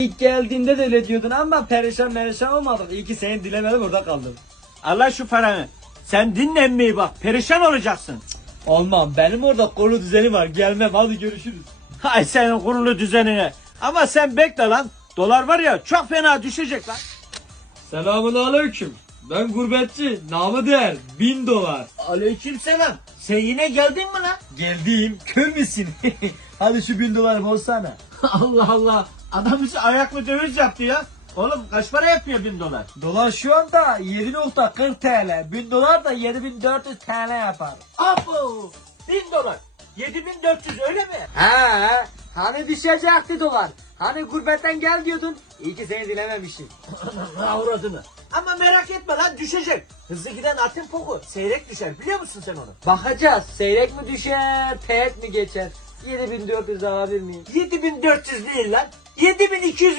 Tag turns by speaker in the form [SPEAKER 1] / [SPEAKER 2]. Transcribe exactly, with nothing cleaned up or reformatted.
[SPEAKER 1] İlk geldiğinde de öyle diyordun ama perişan perişan olmadık. İyi ki seni dilemedim, orada kaldım.
[SPEAKER 2] Allah şu paranı. Sen dinle emmiyi bak. Perişan olacaksın.
[SPEAKER 1] Olmam, benim orada konu düzeni var, gelmem, hadi görüşürüz.
[SPEAKER 2] Hay senin kurulu düzenine. Ama sen bekle lan. Dolar var ya çok fena düşecek lan.
[SPEAKER 1] Selamun aleyküm. Ben gurbetçi, namı değer bin dolar.
[SPEAKER 2] Aleykümselam. Sen yine geldin mi lan?
[SPEAKER 1] Geldim, kör müsün? Hadi şu bin doları bozsana.
[SPEAKER 2] Allah Allah. Adam bizi ayaklı döviz yaptı ya. Oğlum kaç para yapıyor bin dolar?
[SPEAKER 1] Dolar şu anda yedi nokta kırk TL. bin dolar da yedi bin dört yüz TL yapar.
[SPEAKER 2] Abo. Bin dolar. Yedi bin dört yüz öyle mi?
[SPEAKER 1] He, hani düşecekti dolar. Hani gurbetten gel diyordun. İyi ki seni dilememişim.
[SPEAKER 2] Avradını. Ama merak etme lan düşecek. Hızlı giden atın poku seyrek düşer biliyor musun sen onu?
[SPEAKER 1] Bakacağız. Seyrek mi düşer, teğet mi geçer? yedi bin dört yüz alabilir miyim?
[SPEAKER 2] yedi bin dört yüz değil lan. yedi bin iki yüz